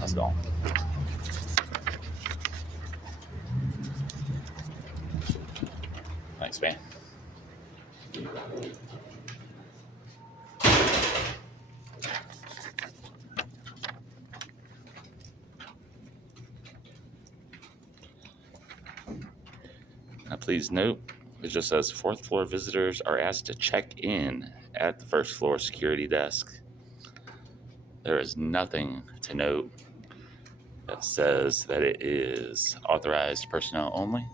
How's it going? Thanks, man. Now, please note, it just says 4th floor visitors are asked to check in at the 1st floor security desk. There is nothing to note that says that it is authorized personnel only.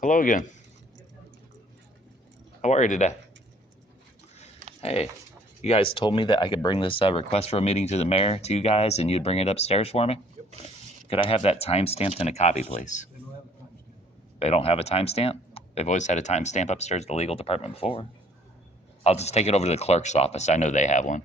Hello again. How are you today? Hey, you guys told me that I could bring this request for a meeting to the mayor to you guys, and you'd bring it upstairs for me? Yep. Could I have that timestamped in a copy, please? They don't have a timestamp? They've always had a timestamp upstairs at the legal department before. I'll just take it over to the clerk's office. I know they have one.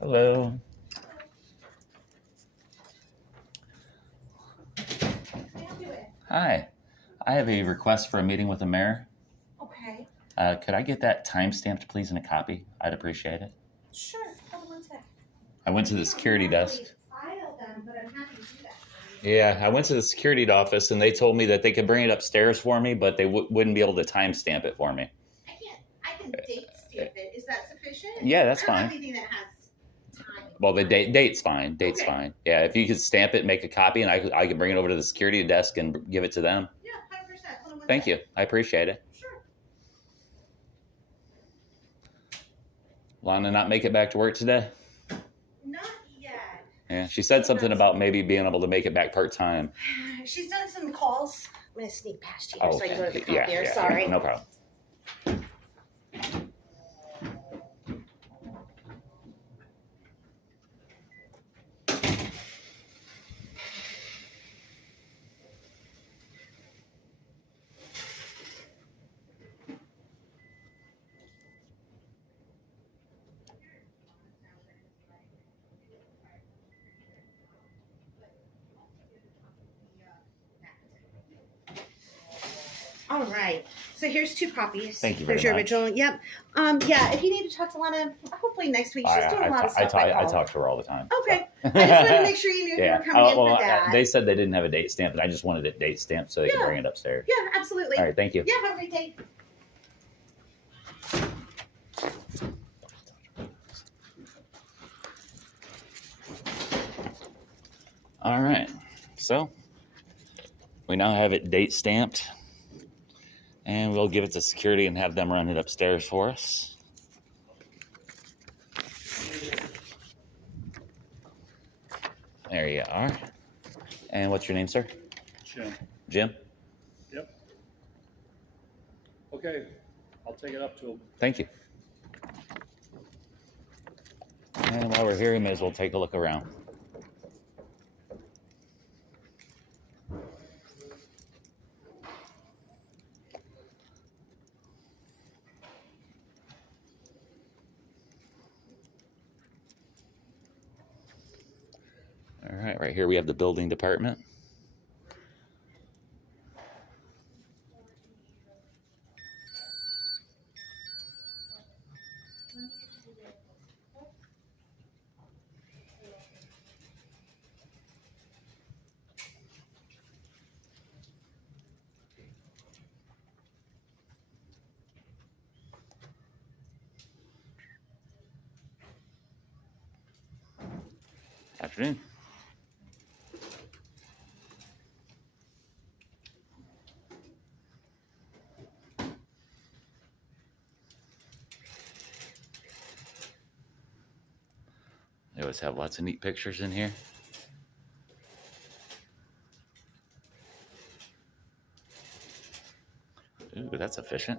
Hello. Hi. I have a request for a meeting with the mayor. Okay. Could I get that timestamped, please, in a copy? I'd appreciate it. Sure. Hold on one sec. I went to the security desk. File them, but I'm happy to do that. Yeah, I went to the security office, and they told me that they could bring it upstairs for me, but they wouldn't be able to timestamp it for me. I can date stamp it. Is that sufficient? Yeah, that's I don't fine. have anything that has time. Well, the date's fine. Date's Okay. fine. Yeah, if you could stamp it, make a copy, and I could bring it over to the security desk and give it to them. Yeah, 100%. Hold on one Thank sec. you. I appreciate it. Sure. Lana not make it back to work today? Not yet. Yeah, she said something about maybe being able to make it back part-time. She's done some calls. I'm going to sneak past you Oh, so I can go to the yeah, copier. yeah, Sorry. no problem. All right. So here's 2 copies. Thank you very There's your much. original. Yep. Yeah, if you need to talk to Lana, hopefully next week. She's doing a lot of stuff. I talk to her all the time. Okay. I just wanted to make sure you knew Yeah. if you were coming in Well, for that. they said they didn't have a date stamp, and I just wanted it date stamped so they could Yeah. bring it upstairs. Yeah, absolutely. All right, thank you. Yeah, have a great day. All right, so we now have it date stamped, and we'll give it to security and have them run it upstairs for us. There you are. And what's your name, sir? Jim. Jim? Yep. Okay, I'll take it up to him. Thank you. And while we're here, we may as well take a look around. All right, right here we have the building department. Afternoon. They always have lots of neat pictures in here. Ooh, that's efficient.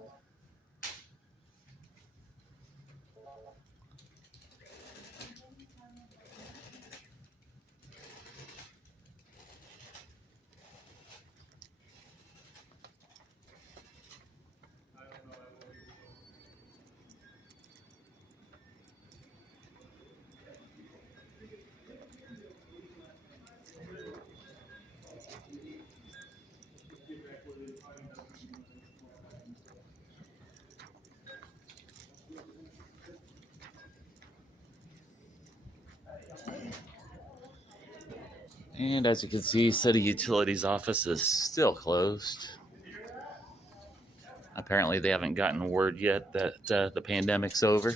And as you can see, City Utilities office is still closed. Apparently, they haven't gotten word yet that the pandemic's over.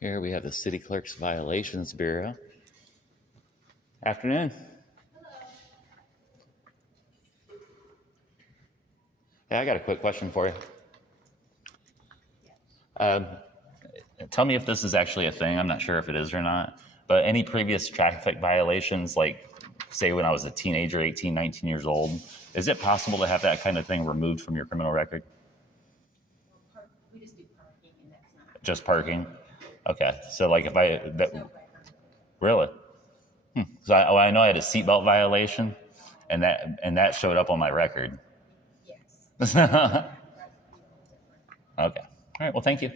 Here we have the City Clerk's Violations Bureau. Afternoon. Yeah, I got a quick question for you. Tell me if this is actually a thing. I'm not sure if it is or not. But any previous traffic violations, like say when I was a teenager, 18, 19 years old, is it possible to have that kind of thing removed from your criminal record? We just do parking and that's not. Just parking? Okay. So like if really? So I know I had a seatbelt violation, and that showed up on my record. Yes. Okay. All right. Well, thank you.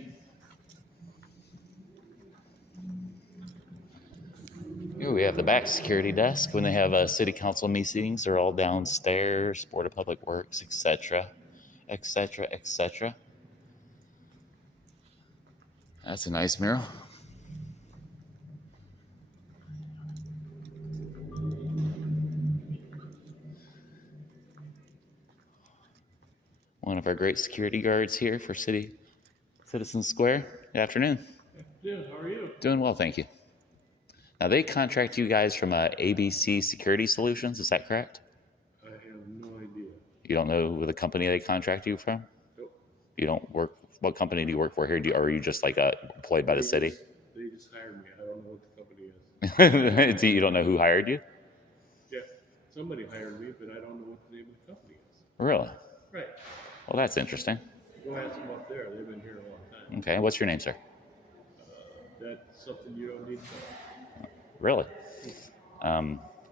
Here we have the back security desk. When they have city council meetings, they're all downstairs. Board of Public Works, etc., etc., etc. That's a nice mural. One of our great security guards here for Citizen Square. Good afternoon. Good, how are you? Doing well, thank you. Now, they contract you guys from ABC Security Solutions, is that correct? I have no idea. You don't know who the company they contract you from? Nope. You don't work, what company do you work for here? Or are you just like employed by the city? They just hired me. I don't know what the company is. You don't know who hired you? Yeah, somebody hired me, but I don't know what the name of the company is. Really? Right. Well, that's interesting. Go ask them up there. They've been here a long time. Okay, what's your name, sir? That's something you don't need to know. Really?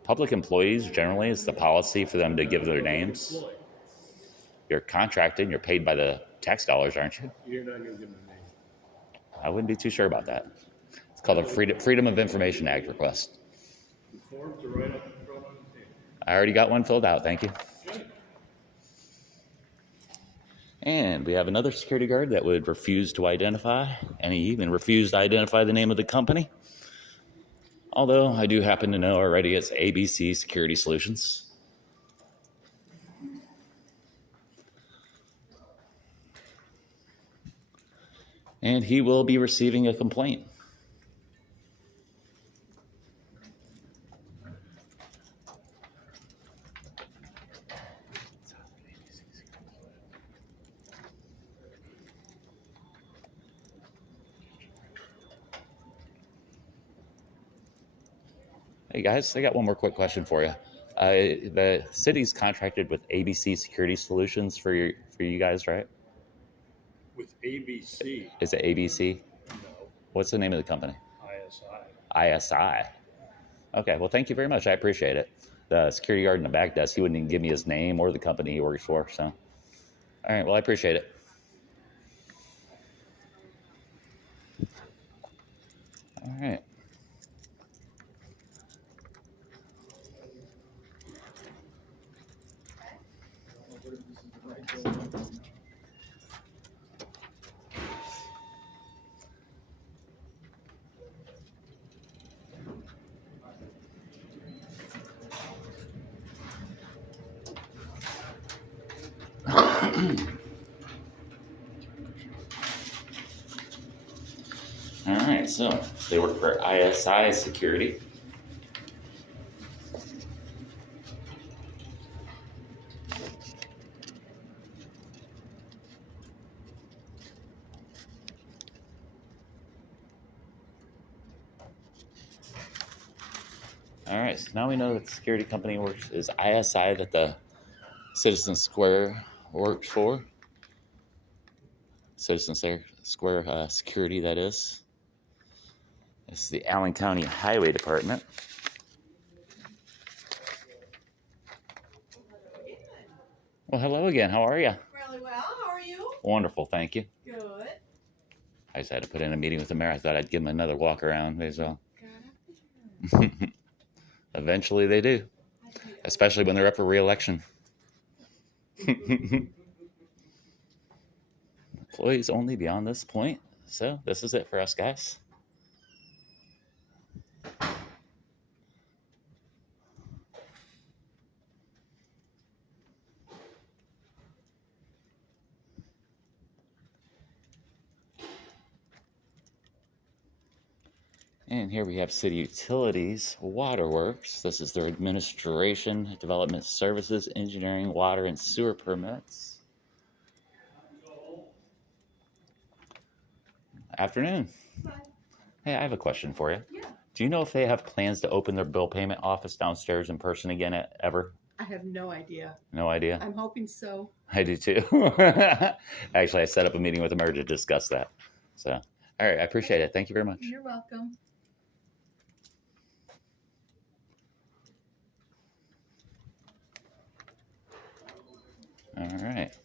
Public employees, generally, it's the policy for them to give their names. Employee. You're contracted and you're paid by the tax dollars, aren't you? You're not going to give them a name. I wouldn't be too sure about that. It's called a Freedom of Information Act request. The forms are right up in front on the table. I already got one filled out, thank you. Good. And we have another security guard that would refuse to identify, and he even refused to identify the name of the company. Although I do happen to know already it's ABC Security Solutions. And he will be receiving a complaint. Hey guys, I got one more quick question for you. The city's contracted with ABC Security Solutions for you guys, right? With ABC, Is it ABC? no, What's the name of the company? ISI. ISI. Okay, well, thank you very much. I appreciate it. The security guard in the back desk, he wouldn't even give me his name or the company he works for. So, all right, well, I appreciate it. All right. All right, so they work for ISI Security. All right, so now we know that the security company is ISI that the Citizen Square works for. Citizen Square Security, that is. This is the Allen County Highway Department. Well, hello again. How are you? Really well. How are you? Wonderful, thank you. Good. I just had to put in a meeting with the mayor. I thought I'd give him another walk around. So eventually they do, especially when they're up for re-election. Employees only beyond this point. So this is it for us, guys. And here we have City Utilities, Waterworks. This is their administration, development services, engineering, water, and sewer permits. Afternoon. Hi. Hey, I have a question for you. Yeah. Do you know if they have plans to open their bill payment office downstairs in person again ever? I have no idea. No idea? I'm hoping so. I do too. Actually, I set up a meeting with the mayor to discuss that. So, all right, I appreciate it. Thank you very much. You're welcome. All right.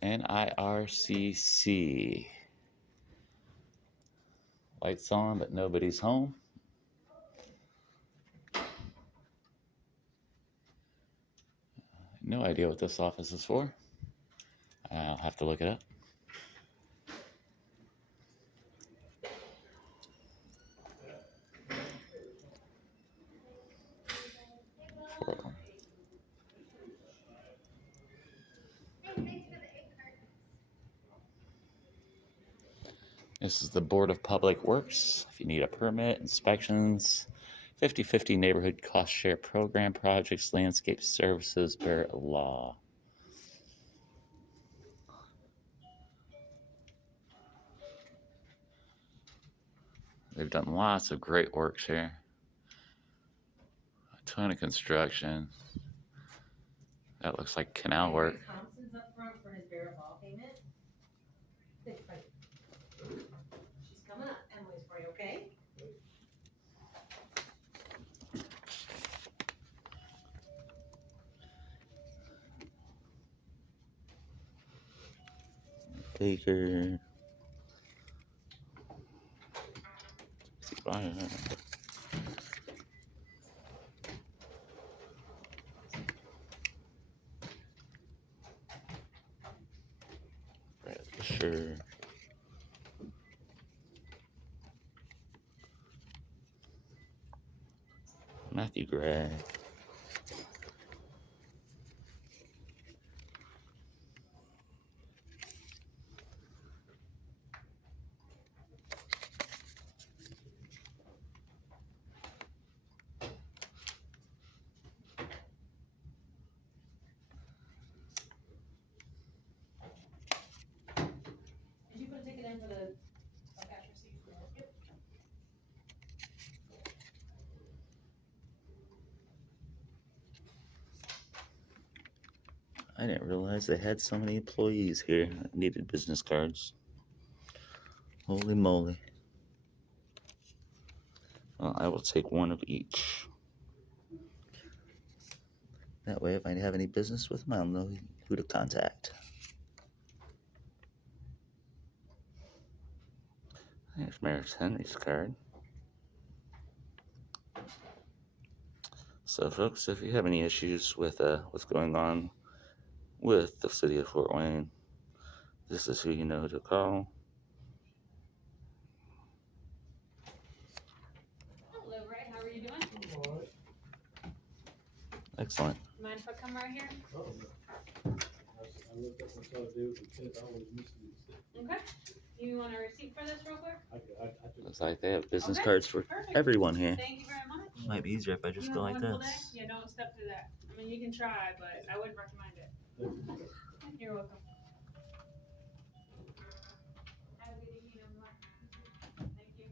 NIRCC. Lights on, but nobody's home. No idea what this office is for. I'll have to look it up. This is the Board of Public Works. If you need a permit, inspections, 50/50 neighborhood cost share program projects, landscape services, Barrett Law. They've done lots of great works here. A ton of construction. That looks like canal work. Thompson's up front for his Barrett Law payment. She's coming up. Emily's for you, okay? Baker. Sure. Matthew Gray. Did you put a ticket in for the cash receipt for the skip? I didn't realize they had so many employees here that needed business cards. Holy moly. Well, I will take one of each. That way, if I have any business with them, I'll know who to contact. There's Mayor Henry's card. So, folks, if you have any issues with what's going on with the city of Fort Wayne, this is who you know to call. Hello, Ray. How are you doing? Excellent. Mind if I come right here? I looked up and saw a deal with the kid. I always missed it. Okay. You want a receipt for this real quick? I took Looks like they have business Okay, cards for perfect. everyone here. Thank you very much. Might be easier if I just You go have a like wonderful this. day? Yeah, don't step through that. I mean, you can try, but I wouldn't recommend it. You're welcome. Have a good evening, everyone. Thank you.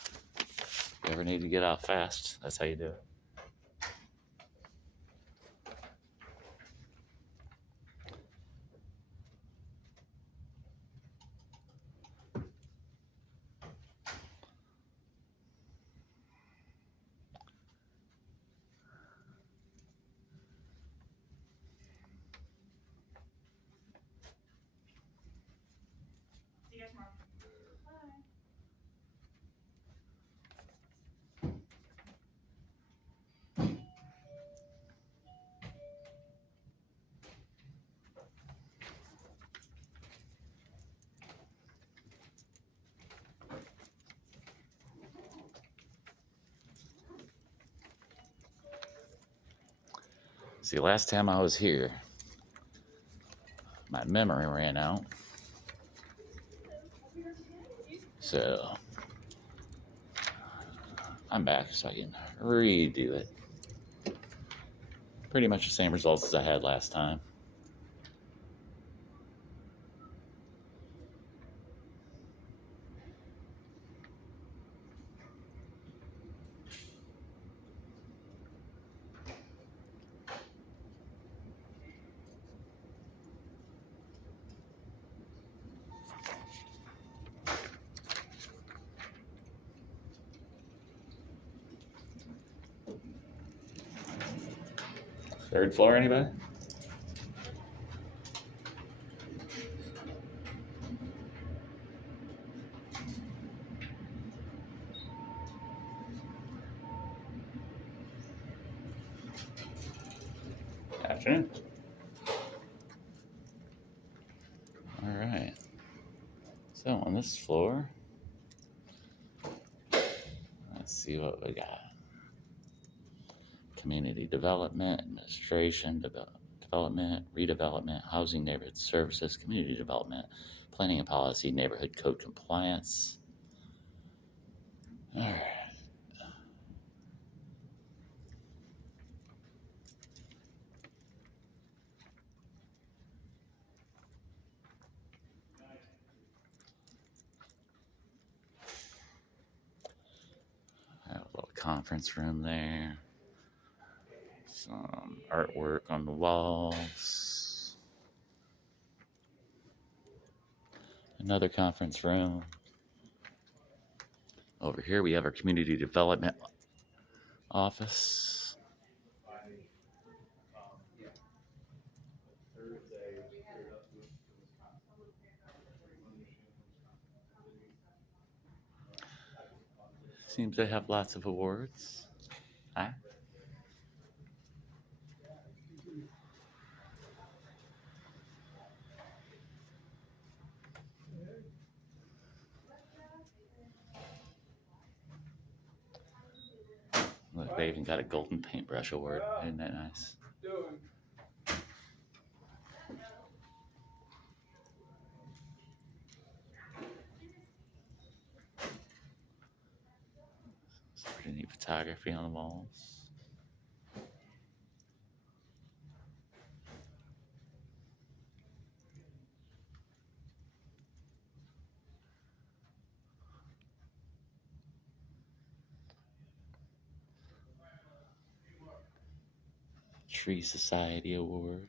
If you ever need to get out fast, that's how you do it. See, last time I was here, my memory ran out. So I'm back so I can redo it. Pretty much the same results as I had last time. Third floor, anybody? Afternoon. All right. So on this floor, let's see what we got. Community development, administration, development, redevelopment, housing, neighborhood services, community development, planning and policy, neighborhood code compliance. All right. I have a little conference room there. Some artwork on the walls. Another conference room. Over here we have our community development office. Seems they have lots of awards. Hi. Look, they even got a golden paintbrush award. Isn't that nice? Some pretty neat photography on the walls. Tree Society Award.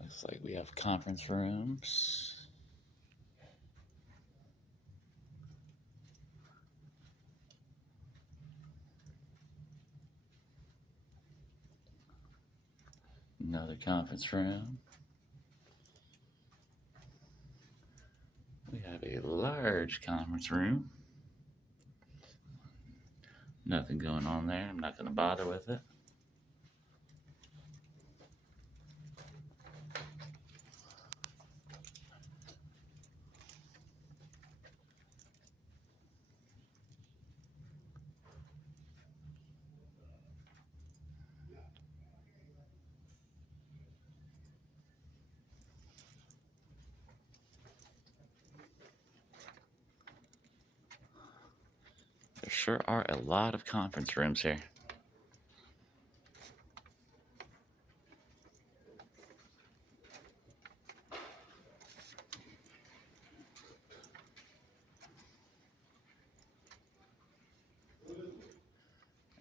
Looks like we have conference rooms. Another conference room. We have a large conference room. Nothing going on there. I'm not going to bother with it. There sure are a lot of conference rooms here.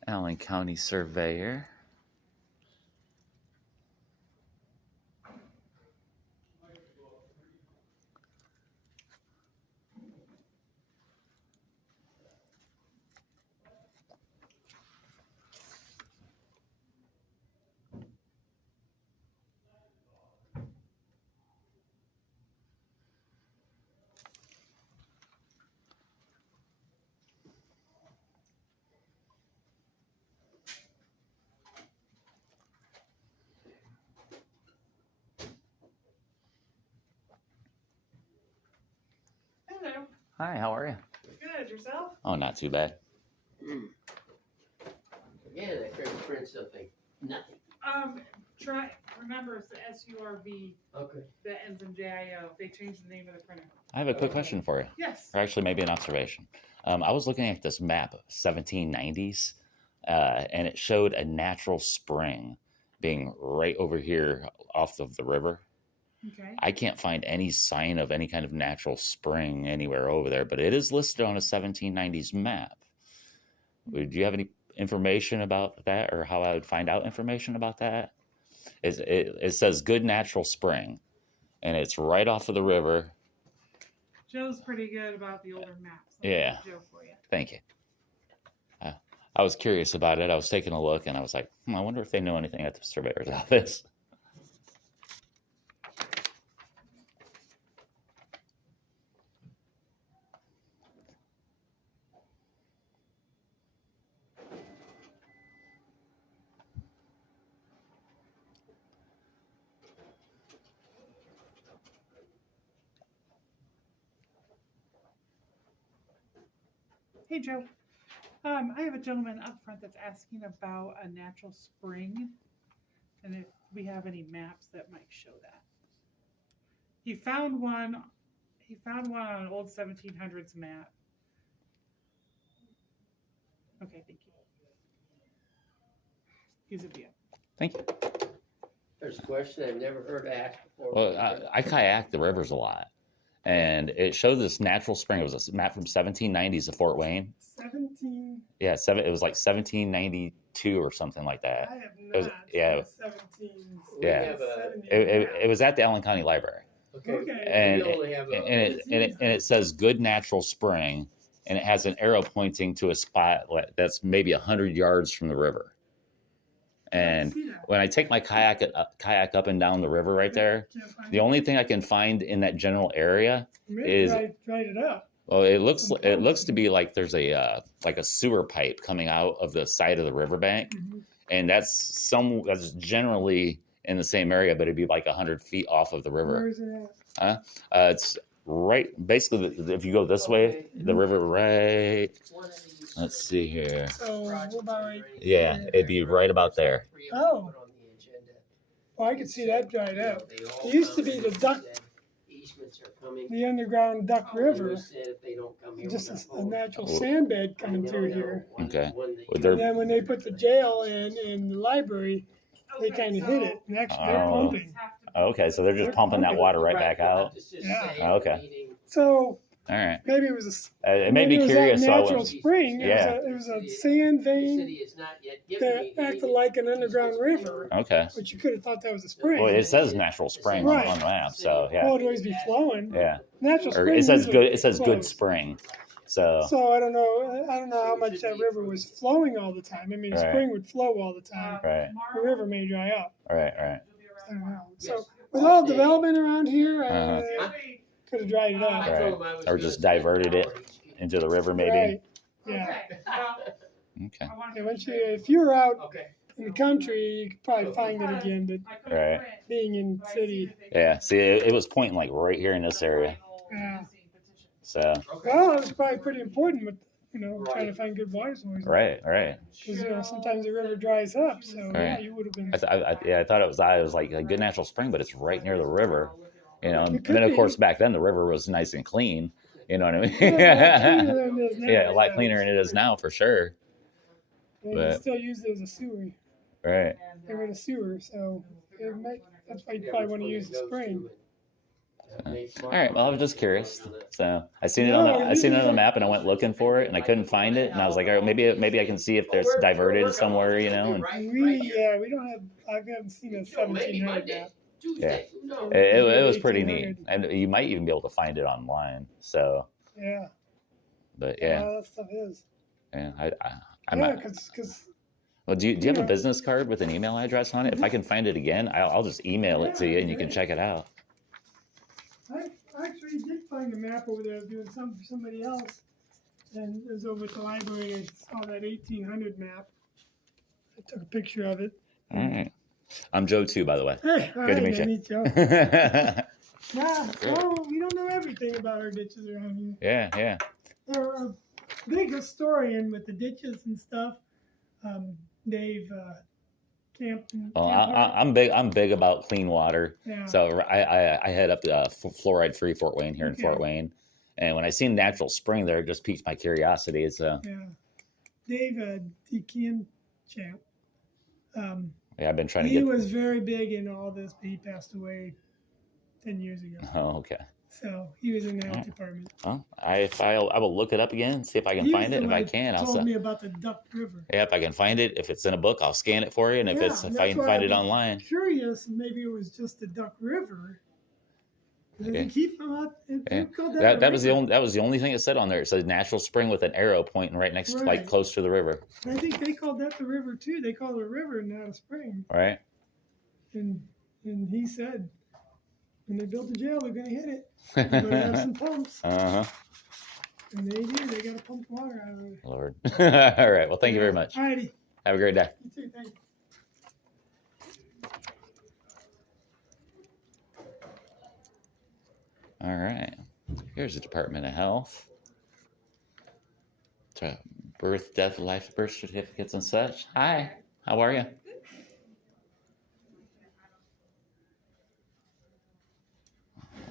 Allen County Surveyor. Hello. Hi, how are you? Good. Yourself? Oh, not too bad. Yeah, that fingerprint stuff ain't nothing. Remember it's the SURV Okay. that ends in JIO. They changed the name of the printer. I have a quick question for you, Yes. or actually maybe an observation. I was looking at this map, 1790s, and it showed a natural spring being right over here off of the river. Okay. I can't find any sign of any kind of natural spring anywhere over there, but it is listed on a 1790s map. Do you have any information about that, or how I would find out information about that? It says good natural spring, and it's right off of the river. Joe's pretty good about the older maps. Yeah. Joe for you. Thank you. I was curious about it. I was taking a look, and I was like, I wonder if they know anything at the surveyor's office. Hey, Joe. I have a gentleman up front that's asking about a natural spring, and if we have any maps that might show that. He found one. He found one on an old 1700s map. Okay, thank you. He's a DM. Thank you. There's a question I've never heard asked before. Well, I kayak the rivers a lot, and it showed this natural spring. It was a map from 1790s of Fort Wayne. 17. Yeah, it was like 1792 or something like that. I have It was- not. yeah. 17. We Yeah. have a, It was at the Allen County Library, okay. Okay. and We only have a, and it says good natural spring, and it has an arrow pointing to a spot that's maybe 100 yards from the river. And when I take my kayak up and down the river right there, the only thing I can find in that general area is- Dried it up. well, it looks to be like there's a sewer pipe coming out of the side of the riverbank, and that's generally in the same area, but it'd be like 100 feet off of the Where river. is it at? It's right, basically, if you go this way, the river right. one of these. Let's see here. So, what about right? Yeah, it'd be right about there. Oh. Well, I could see that dried up. It used to be the duck, the underground Duck River, just a natural sand bed coming through here. Okay. Well, And then when they put the jail in the library, they kind of hit it. And actually, they're Oh. pumping. Okay, so they're just pumping that water right back out. Yeah. Okay. So All right. maybe it was It made me was curious. That So I natural went, spring. Yeah. It was a sand vein that acted like an underground river, okay. but you could have thought that was a spring. Well, it says natural spring Right. on the map, so yeah, Well, it'd always be flowing. yeah. Natural Or spring. it says usually good. It says good flows. spring. So So I don't know. I don't know how much that river was flowing all the time. I mean, a Right. spring would flow all the time. right, The river may dry up. right. I don't know. So with all development around here, Uh-huh. could have dried it up. Right. Or just diverted it into the river, maybe. Right. Yeah. Okay. Well, Okay. I wanted Yeah, to once make you, sure- if you were out Okay. in the country, you could probably find it again. But I couldn't Right. print, being in but I city, see that they Yeah. put See, it was pointing like right here in this area. Yeah. missing petition. So well, it's probably pretty important. But trying to find good water sources. right. Because sometimes the river dries up. So yeah, Right. you would have been. I thought it was like a good natural spring, but it's right near the river. And It could then of be. course back then the river was nice and clean. You know what I mean? Yeah, cleaner than it is now, Yeah, a lot cleaner than it is now for sure. They but- still use it as a sewer. Right. They're in a sewer, so that's why you probably want to use the spring. All right. Well, I was just curious. So I seen it on the map, and I went looking for it, and I couldn't find it, and I was like, all right, maybe I can see if there's diverted somewhere, you know. And We don't have. I haven't seen a 1700 map. Yeah. it was pretty neat, and you might even be able to find it online. So, Yeah. but A yeah, lot of that stuff is. yeah. I Yeah, might. because Well, do you have a yeah. business card with an email address on it? If I can find it again, I'll just email it to you, and you can check it out. I actually did find a map over there doing something for somebody else, and it was over at the library. I saw that 1800 map. I took a picture of it. All right. I'm Joe too, by the way. Hey, all Good to right, meet you. meet you. Nah, well, we don't know everything about our ditches around here. Yeah. There are big historian with the ditches and stuff. Dave Camp. Well, Camp I'm big. I'm big about clean water. Yeah. So I head up fluoride free Fort Wayne here in Fort Wayne, and when I seen natural spring there, it just piqued my curiosity. So yeah, Dave Camp Champ. yeah, I've been trying to He get. was very big in all this, but he passed away 10 years ago. Oh, okay. So he was in the health department. Well, I will look it up again, see if I can He was find the it. If one I that can, I'll. told me about the Duck River. Yeah, if I can find it, if it's in a book, I'll scan it for you, and if Yeah, if I that's can why find I'd it be online. Curious, maybe it was just the Duck River. They Okay. keep them up. Yeah. That was the only thing it said on there. It said natural spring with an arrow pointing right next, to, like Right. close to the river. I think they called that the river too. They call it a river, not a spring. Right. And he said, when they build the jail, they're going to hit it. They're going to have some pumps, Uh huh. and they do. They got to pump water out of it. Lord. All right. Well, thank you very much. Alrighty, Have a great day. you too. Thank you. All right. Here's the Department of Health. To birth, death, life, birth certificates, and such. Hi. How are you?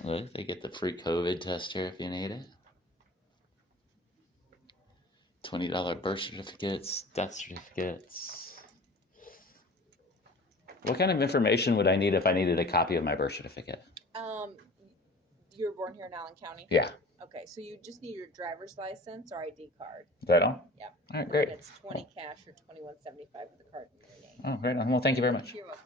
Look, they get the free COVID test here if you need it. $20 birth certificates, death certificates. What kind of information would I need if I needed a copy of my birth certificate? You were born here in Allen County? Yeah. Okay, so you just need your driver's license or ID card. Is that all? Yeah. All right, great. And it's 20 cash or 21.75 with the card in your name. Oh, right on. Well, thank you very much. You're welcome.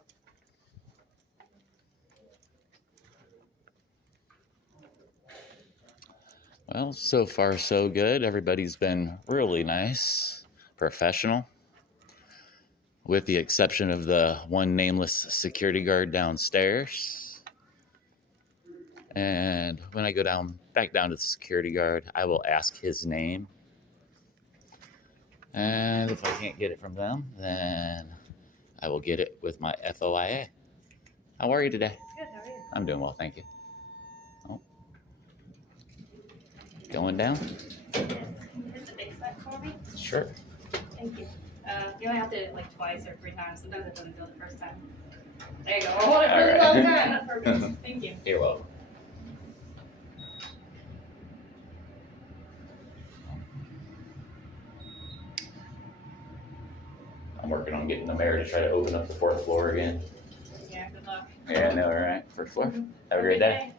Well, so far so good. Everybody's been really nice, professional, with the exception of the one nameless security guard downstairs. And when I go back down to the security guard, I will ask his name. And if I can't get it from them, then I will get it with my FOIA. How are you today? Good, how are you? I'm doing well, thank you. Oh. Going down? Can you hit the big spot for me? Sure. Thank you. You only have to like twice or 3 times. Sometimes it doesn't do it the first time. There you go. Hold it really well done. Perfect. Thank you. You're welcome. I'm working on getting the mayor to try to open up the 4th floor again. Yeah, good luck. Yeah, I know, all right. 1st floor. Have a great day.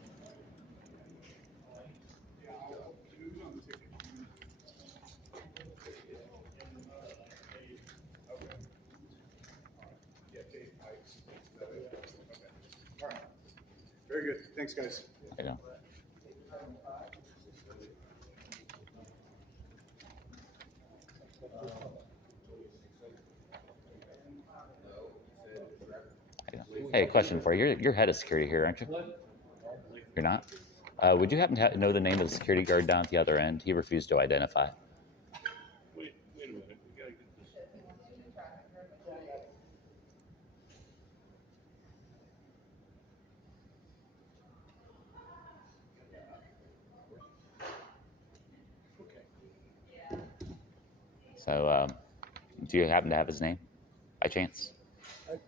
Very good. Thanks, guys. I know. Hey, question for you. You're head of security here, aren't you? You're not? Would you happen to know the name of the security guard down at the other end? He refused to identify. Wait a minute, we gotta get this. So, do you happen to have his name by chance?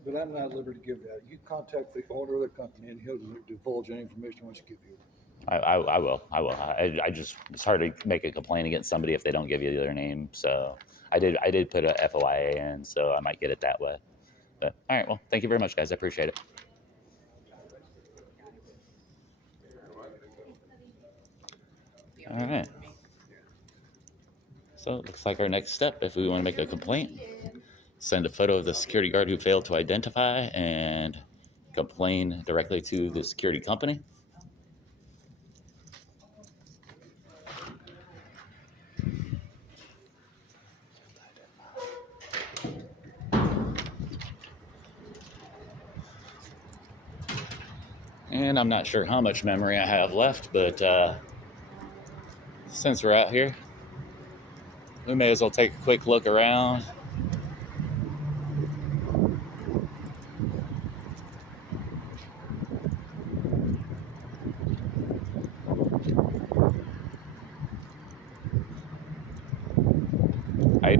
But I'm not at liberty to give that. You contact the owner of the company and he'll divulge any information he wants to give you. I will. I just, it's hard to make a complaint against somebody if they don't give you their name. So I did put a FOIA in, so I might get it that way. But all right, well, thank you very much, guys. I appreciate it. All right. So it looks like our next step, if we want to make a complaint, send a photo of the security guard who failed to identify and complain directly to the security company. And I'm not sure how much memory I have left, but since we're out here, we may as well take a quick look around.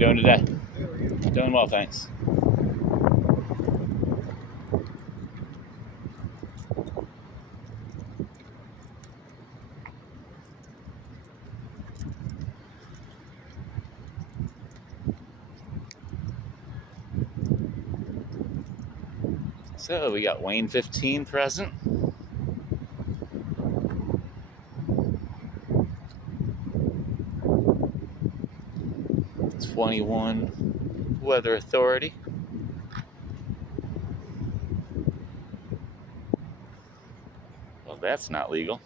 doing today? Doing well, thanks. So we got Wayne 15 present. It's 21 Weather Authority. Well, that's not legal.